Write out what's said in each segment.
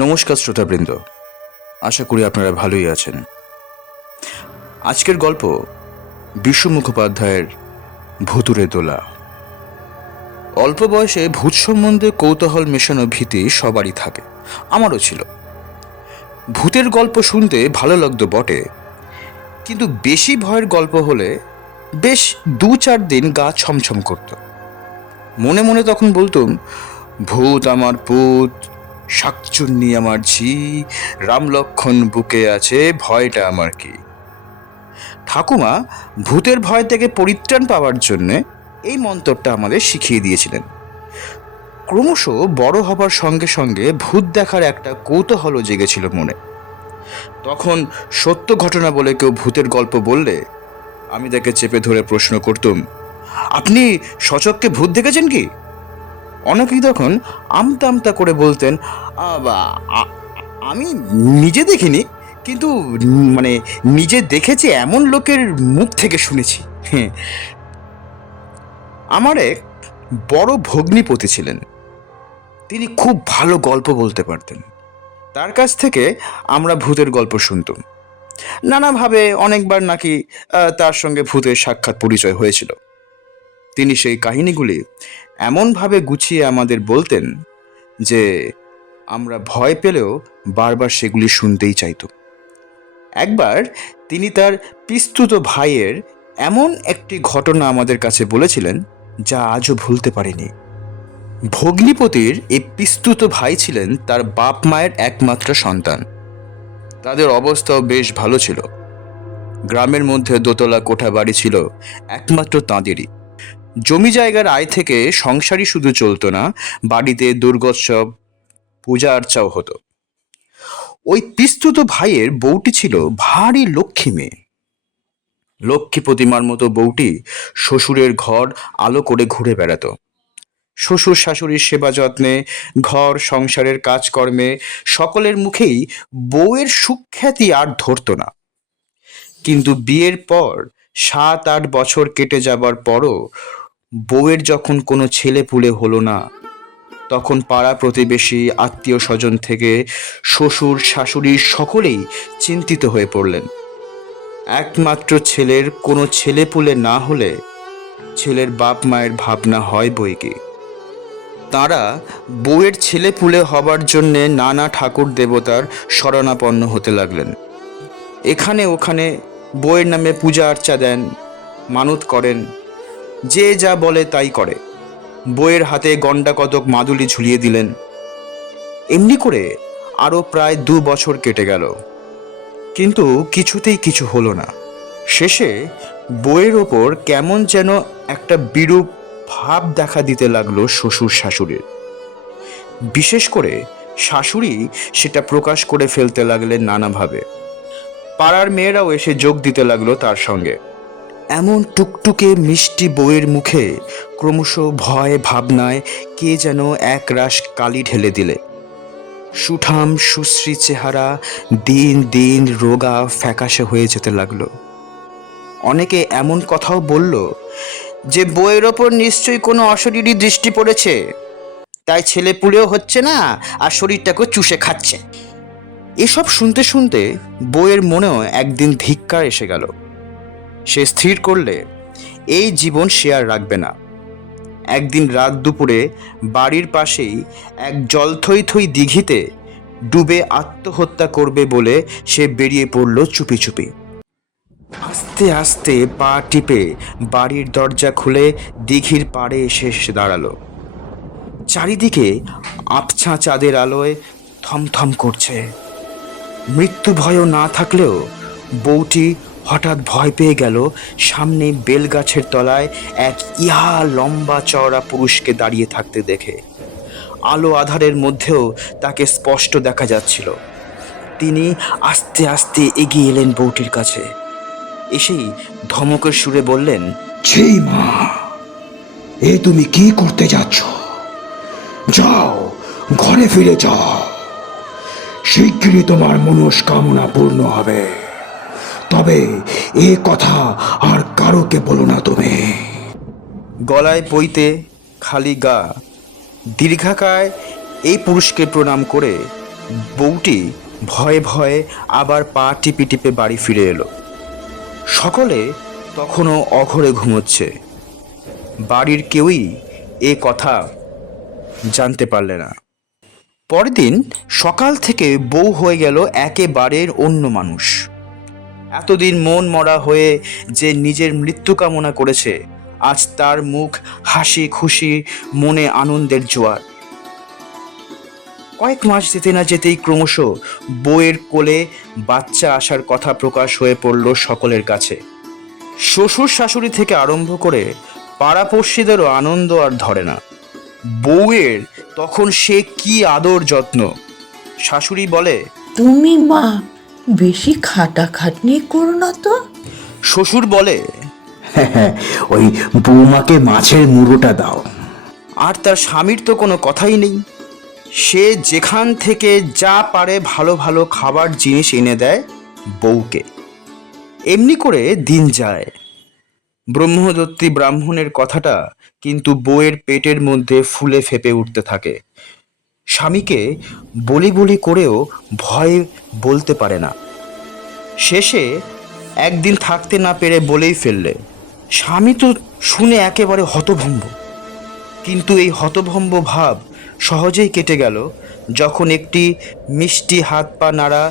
নমস্কার শ্রোতাবৃন্দ, আশা করি আপনারা ভালোই আছেন। আজকের গল্প বিশু মুখোপাধ্যায়ের ভুতুড়ে দোলা। অল্প বয়সে ভূত সম্বন্ধে কৌতূহল মেশানো ভীতি সবারই থাকে, আমারও ছিল। ভূতের গল্প শুনতে ভালো লাগতো বটে, কিন্তু বেশি ভয়ের গল্প হলে বেশ 2-4 দিন গা ছমছম করত। মনে মনে তখন বলতুম, ভূত আমার পুত, শাকচুন্নি আমার ঝি, রামলক্ষণ বুকে আছে, ভয়টা আমার কি। ঠাকুমা ভূতের ভয় থেকে পরিত্রাণ পাওয়ার জন্যে এই মন্ত্রটা আমাদের শিখিয়ে দিয়েছিলেন। ক্রমশ বড় হবার সঙ্গে সঙ্গে ভূত দেখার একটা কৌতূহলও জেগেছিল মনে। তখন সত্য ঘটনা বলে কেউ ভূতের গল্প বললে আমি তাকে চেপে ধরে প্রশ্ন করতুম, আপনি সচক্ষে ভূত দেখেছেন কি? অনেকেই তখন আমতা আমতা করে বলতেন, আমি নিজে দেখিনি, কিন্তু নিজে দেখেছি এমন লোকের মুখ থেকে শুনেছি। আমার এক বড় ভগ্নিপতি ছিলেন, তিনি খুব ভালো গল্প বলতে পারতেন। তার কাছ থেকে আমরা ভূতের গল্প শুনতাম। নানাভাবে অনেকবার নাকি তার সঙ্গে ভূতের সাক্ষাৎ পরিচয় হয়েছিল। তিনি সেই কাহিনীগুলি এমনভাবে গুছিয়ে আমাদের বলতেন যে আমরা ভয় পেলেও বারবার সেগুলি শুনতেই চাইত। একবার তিনি তার পিস্তুত ভাইয়ের এমন একটি ঘটনা আমাদের কাছে বলেছিলেন যা আজও ভুলতে পারিনি। ভগ্নিপতির এই পিস্তুত ভাই ছিলেন তার বাপ মায়ের একমাত্র সন্তান। তাদের অবস্থাও বেশ ভালো ছিল। গ্রামের মধ্যে দোতলা কোঠা বাড়ি ছিল একমাত্র তাঁদেরই। জমি জায়গার আয় থেকে সংসারই শুধু চলতো না, বাড়িতে দুর্গোৎসব, পূজা আর্চাও হতো। ওই পিস্তুত ভাইয়ের বউটি ছিল ভারী লক্ষ্মী মেয়ে। লক্ষ্মী প্রতিমার মতো বউটি শ্বশুরের ঘর আলো করে ঘুরে বেড়াতো। শ্বশুর শাশুড়ির সেবা যত্নে, ঘর সংসারের কাজকর্মে সকলের মুখেই বউয়ের সুখ্যাতি আর ধরত না। কিন্তু বিয়ের পর 7-8 বছর কেটে যাবার পরও বউয়ের যখন কোনো ছেলে পুলে হলো না, তখন পাড়া প্রতিবেশী, আত্মীয় স্বজন থেকে শ্বশুর শাশুড়ি সকলেই চিন্তিত হয়ে পড়লেন। একমাত্র ছেলের কোনো ছেলেপুলে না হলে ছেলের বাপ মায়ের ভাবনা হয় বই কি। তাঁরা বউয়ের ছেলেপুলে হবার জন্যে নানা ঠাকুর দেবতার শরণাপন্ন হতে লাগলেন। এখানে ওখানে বউয়ের নামে পূজা আর্চা দেন, মানত করেন, যে যা বলে তাই করে। বউয়ের হাতে গন্ডা কতক মাদুলি ঝুলিয়ে দিলেন। এমনি করে আরও প্রায় 2 বছর কেটে গেল, কিন্তু কিছুতেই কিছু হলো না। শেষে বউয়ের ওপর কেমন যেন একটা বিরূপ ভাব দেখা দিতে লাগলো শ্বশুর শাশুড়ির। বিশেষ করে শাশুড়ি সেটা প্রকাশ করে ফেলতে লাগলেন নানাভাবে। পাড়ার মেয়েরাও এসে যোগ দিতে লাগলো তার সঙ্গে। এমন টুকটুকে মিষ্টি বউয়ের মুখে ক্রমশ ভয় ভাবনায় কে যেন এক রাশ কালি ঢেলে দিলে। সুঠাম সুশ্রী চেহারা দিন দিন রোগা ফ্যাকাশে হয়ে যেতে লাগলো। অনেকে এমন কথাও বলল যে বউয়ের ওপর নিশ্চয়ই কোনো অশরীরী দৃষ্টি পড়েছে, তাই ছেলে পুলেও হচ্ছে না আর শরীরটাকে চুষে খাচ্ছে। এসব শুনতে শুনতে বউয়ের মনেও একদিন ধিক্কার এসে গেল। সে স্থির করলে এই জীবন সে আর রাখবে না। একদিন রাত দুপুরে বাড়ির পাশেই এক জলথই দিঘিতে ডুবে আত্মহত্যা করবে বলে সে বেরিয়ে পড়ল চুপি চুপি। আস্তে আস্তে পা টিপে বাড়ির দরজা খুলে দিঘির পাড়ে এসে দাঁড়ালো। চারিদিকে আবছা চাঁদের আলোয় থমথম করছে। মৃত্যু ভয়ও না থাকলেও বউটি হঠাৎ ভয় পেয়ে গেল সামনে বেলগাছের তলায় এক ইহা লম্বা চওড়া পুরুষকে দাঁড়িয়ে থাকতে দেখে। আলো আধারের মধ্যেও তাকে স্পষ্ট দেখা যাচ্ছিল। তিনি আস্তে আস্তে এগিয়ে এলেন বউটির কাছে। এসেই ধমকের সুরে বললেন, ছি মা, এ তুমি কি করতে যাচ্ছ? যাও, ঘরে ফিরে যাও। শীঘ্রই তোমার মনস্কামনা পূর্ণ হবে, তবে এ কথা আর কারোকে বলো না তুমি। গলায় পইতে খালি গা দীর্ঘাকায় এই পুরুষকে প্রণাম করে বউটি ভয়ে ভয়ে আবার পা টিপে টিপে বাড়ি ফিরে এলো। সকলে তখনও অঘরে ঘুমোচ্ছে। বাড়ির কেউই এ কথা জানতে পারলে না। পরের দিন সকাল থেকে বউ হয়ে গেল একেবারে অন্য মানুষ। এতদিন মন মরা হয়ে যে নিজের মৃত্যু কামনা করেছে, আজ তার মুখ হাসি খুশি, মনে আনন্দের জোয়ার। কয়েক মাস যেতে না যেতেই ক্রমশ বউয়ের কোলে বাচ্চা আসার কথা প্রকাশ হয়ে পড়ল সকলের কাছে। শ্বশুর শাশুড়ি থেকে আরম্ভ করে পাড়াপড়শিদেরও আনন্দ আর ধরে না। বউয়ের তখন সে কি আদর যত্ন। শাশুড়ি বলে, তুমি মা বেশি খাটাখাটনি করো না তো। শ্বশুর বলে, ওই বৌমাকে মাছের মুড়োটা দাও। আর তার স্বামীর তো কোনো কথাই নেই। সে যেখান থেকে যা পারে ভালো ভালো খাবার জিনিস এনে দেয় বউকে। এমনি করে দিন যায়। ব্রহ্মদত্তী ব্রাহ্মণের কথাটা কিন্তু বউয়ের পেটের মধ্যে ফুলে ফেপে উঠতে থাকে। স্বামীকে বলি বলি করেও ভয় বলতে পারে না। শেষে একদিন থাকতে না পেরে বলেই ফেললে। স্বামী তো শুনে একেবারে হতভম্ব। কিন্তু এই হতভম্ব ভাব সহজেই কেটে গেল যখন একটি মিষ্টি হাত পা নাড়া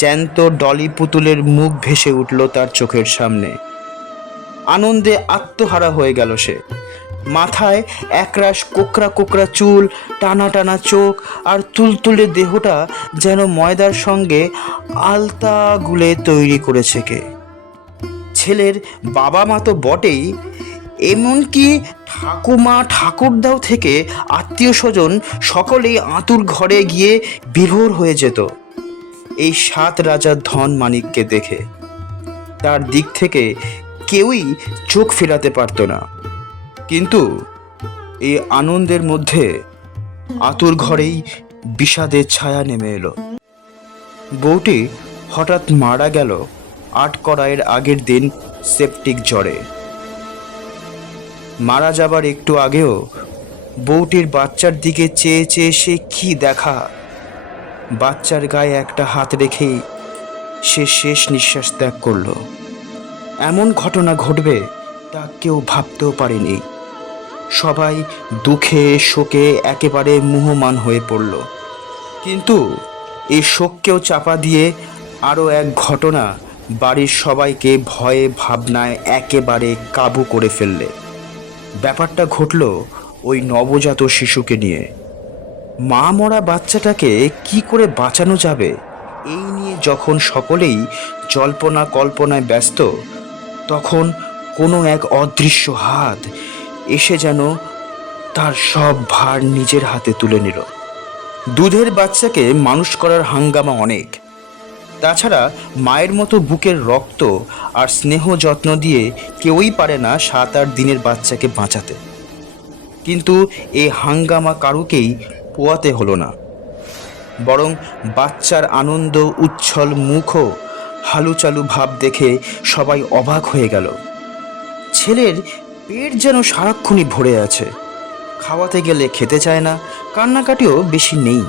জ্যান্ত ডলি পুতুলের মুখ ভেসে উঠল তার চোখের সামনে। আনন্দে আত্মহারা হয়ে গেল সে। মাথায় একরাশ কোকড়া কোকড়া চুল, টানা টানা চোখ, আর তুলতুলে দেহটা যেন ময়দার সঙ্গে আলতা গুলে তৈরি করেছে কে। ছেলের বাবা মা তো বটেই, এমনকি ঠাকুমা ঠাকুরদাও থেকে আত্মীয় স্বজন সকলেই আঁতুর ঘরে গিয়ে বিভোর হয়ে যেত এই 7 রাজার ধন মানিককে দেখে। তার দিক থেকে কেউই চোখ ফেরাতে পারত না। কিন্তু এই আনন্দের মধ্যে আতুর ঘরেই বিষাদের ছায়া নেমে এলো। বউটি হঠাৎ মারা গেল আটকড়াইয়ের আগের দিন সেপটিক জ্বরে। মারা যাবার একটু আগেও বউটির বাচ্চার দিকে চেয়ে চেয়ে সে কি দেখা। বাচ্চার গায়ে একটা হাত রেখেই সে শেষ নিঃশ্বাস ত্যাগ করল। এমন ঘটনা ঘটবে তা কেউ ভাবতেও পারেনি। সবাই দুঃখে শোকে একেবারে মুহ্যমান হয়ে পড়ল। কিন্তু এই শোককেও চাপা দিয়ে আরও এক ঘটনা বাড়ির সবাইকে ভয়ে ভাবনায় একেবারে কাবু করে ফেললে। ব্যাপারটা ঘটল ওই নবজাত শিশুকে নিয়ে। মা মরা বাচ্চাটাকে কি করে বাঁচানো যাবে এই নিয়ে যখন সকলেই জল্পনা কল্পনায় ব্যস্ত, তখন কোনো এক অদৃশ্য হাত এসে যেন তার সব ভার নিজের হাতে তুলে নিল। দুধের বাচ্চাকে মানুষ করার হাঙ্গামা অনেক। তাছাড়া মায়ের মতো বুকের রক্ত আর স্নেহ যত্ন দিয়ে কেউই পারে না 7-8 দিনের বাচ্চাকে বাঁচাতে। কিন্তু এই হাঙ্গামা কারুকেই পোয়াতে হলো না, বরং বাচ্চার আনন্দ উচ্ছল মুখও হালুচালু ভাব দেখে সবাই অবাক হয়ে গেল। ছেলের পেট যেন সারাক্ষণই ভরে আছে। খাওয়াতে গেলে খেতে চায় না, কান্নাকাটিও বেশি নেই।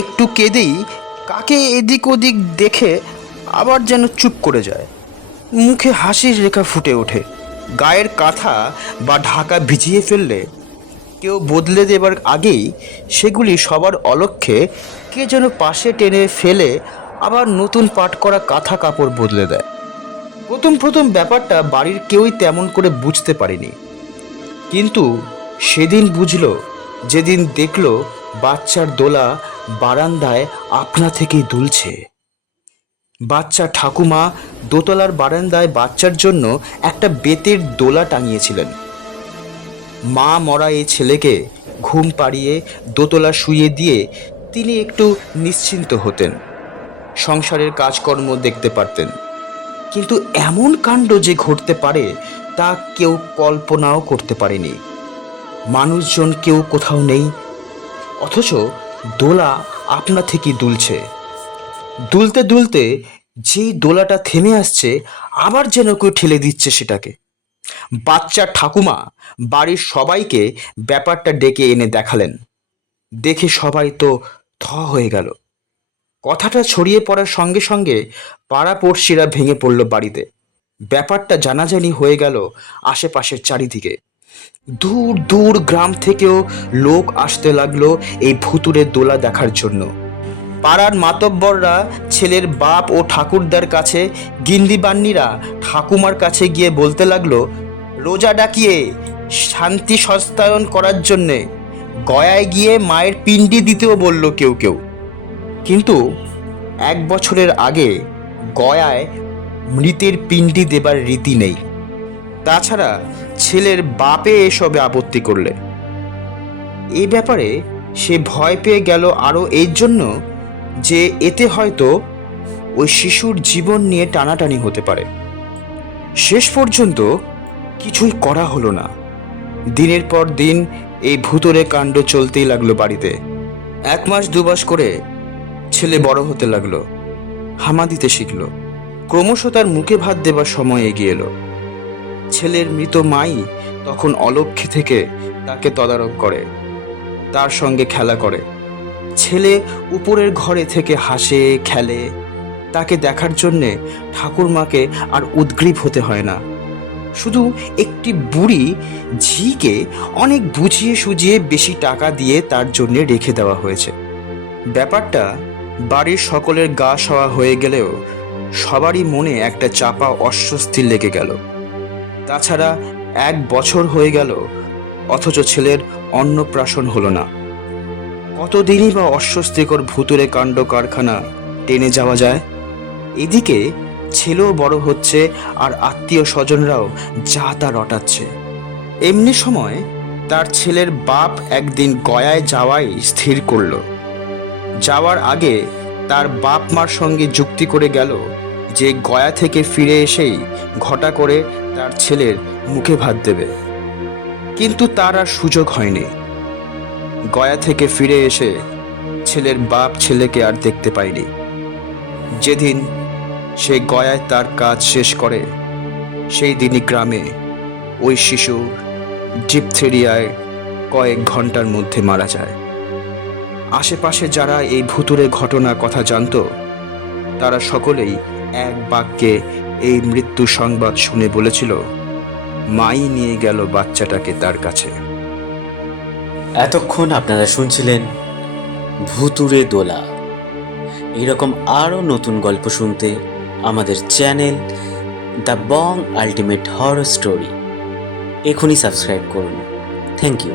একটু কেঁদেই কাকে এদিক ওদিক দেখে আবার যেন চুপ করে যায়। মুখে হাসির রেখা ফুটে ওঠে। গায়ের কাঁথা বা ঢাকা ভিজিয়ে ফেললে কেউ বদলে দেবার আগেই সেগুলি সবার অলক্ষ্যে কে যেন পাশে টেনে ফেলে আবার নতুন পাট করা কাঁথা কাপড় বদলে দেয়। প্রথম প্রথম ব্যাপারটা বাড়ির কেউই তেমন করে বুঝতে পারেনি। কিন্তু সেদিন বুঝল যেদিন দেখল বাচ্চার দোলা বারান্দায় আপনা থেকেই দুলছে। বাচ্চা ঠাকুমা দোতলার বারান্দায় বাচ্চার জন্য একটা বেতের দোলা টাঙিয়েছিলেন। মা মরা এই ছেলেকে ঘুম পাড়িয়ে দোতলা শুইয়ে দিয়ে তিনি একটু নিশ্চিন্ত হতেন, সংসারের কাজকর্ম দেখতে পারতেন। কিন্তু এমন কাণ্ড যে ঘটতে পারে তা কেউ কল্পনাও করতে পারেনি। মানুষজন কেউ কোথাও নেই, অথচ দোলা আপনা থেকেই দুলছে। দুলতে দুলতে যেই দোলাটা থেমে আসছে আবার যেন কেউ ঠেলে দিচ্ছে সেটাকে। বাচ্চার ঠাকুমা বাড়ির সবাইকে ব্যাপারটা ডেকে এনে দেখালেন। দেখে সবাই তো থ হয়ে গেল। কথাটা ছড়িয়ে পড়ার সঙ্গে সঙ্গে পাড়াপড়শিরা ভেঙে পড়ল বাড়িতে। ব্যাপারটা জানাজানি হয়ে গেল আশেপাশের চারিদিকে। দূর দূর গ্রাম থেকেও লোক আসতে লাগলো এই ভুতুড়ে দোলা দেখার জন্য। পাড়ার মাতব্বররা ছেলের বাপ ও ঠাকুরদার কাছে, গিন্দিবান্নিরা ঠাকুমার কাছে গিয়ে বলতে লাগলো রোজা ডাকিয়ে শান্তি সস্তায়ন করার জন্যে। গয়ায় গিয়ে মায়ের পিণ্ডি দিতেও বলল কেউ কেউ। কিন্তু 1 বছরের আগে গয়ায় মৃতের পিণ্ডি দেবার রীতি নেই। তাছাড়া ছেলের বাপে এসবে আপত্তি করলে এই ব্যাপারে সে ভয় পেয়ে গেল আরও এর জন্য যে এতে হয়তো ওই শিশুর জীবন নিয়ে টানাটানি হতে পারে। শেষ পর্যন্ত কিছুই করা হলো না। দিনের পর দিন এই ভুতুড়ে কাণ্ড চলতেই লাগলো বাড়িতে। 1 মাস 2 মাস করে ছেলে বড় হতে লাগলো, হামা দিতে শিখলো। ক্রমশ তার মুখে ভাত দেবার সময় এগিয়ে এলো। ছেলের মৃত মাই তখন অলক্ষ্যে থেকে তাকে তদারক করে, তার সঙ্গে খেলা করে। ছেলে উপরের ঘরে থেকে হাসে খেলে। তাকে দেখার জন্যে ঠাকুরমাকে আর উদ্গ্রীব হতে হয় না। শুধু একটি বুড়ি ঝিকে অনেক বুঝিয়ে সুঝিয়ে বেশি টাকা দিয়ে তার জন্য রেখে দেওয়া হয়েছে। ব্যাপারটা বাড়ির সকলের গা সওয়া হয়ে গেলেও সবারই মনে একটা চাপা অস্বস্তি লেগে গেল। তাছাড়া 1 বছর হয়ে গেল, অথচ ছেলের অন্নপ্রাশন হলো না। কতদিনই বা অস্বস্তিকর ভুতুরে কাণ্ড কারখানা টেনে যাওয়া যায়। এদিকে ছেলেও বড় হচ্ছে আর আত্মীয় স্বজনরাও যা তা রটাচ্ছে। এমনি সময় তার ছেলের বাপ একদিন গয়ায় যাওয়াই স্থির করল। যাওয়ার আগে তার বাপ মার সঙ্গে যুক্তি করে গেল যে গয়া থেকে ফিরে এসেই ঘটা করে তার ছেলের মুখে ভাত দেবে। কিন্তু তার আর সুযোগ হয়নি। গয়া থেকে ফিরে এসে ছেলের বাপ ছেলেকে আর দেখতে পায়নি। যেদিন সে গয়ায় তার কাজ শেষ করে সেই দিনই গ্রামে ওই শিশু ডিপথেরিয়ায় কয়েক ঘন্টার মধ্যে মারা যায়। আশেপাশে যারা এই ভুতুরে ঘটনা কথা জানত তারা সকলেই এক বাক্যে এই মৃত্যু সংবাদ শুনে বলেছিল, মাই নিয়ে গেল বাচ্চাটাকে তার কাছে। এতক্ষণ আপনারা শুনছিলেন ভুতুড়ে দোলা। এরকম আরও নতুন গল্প শুনতে আমাদের channel the Bong ultimate horror story এখনই সাবস্ক্রাইব করুন। Thank you.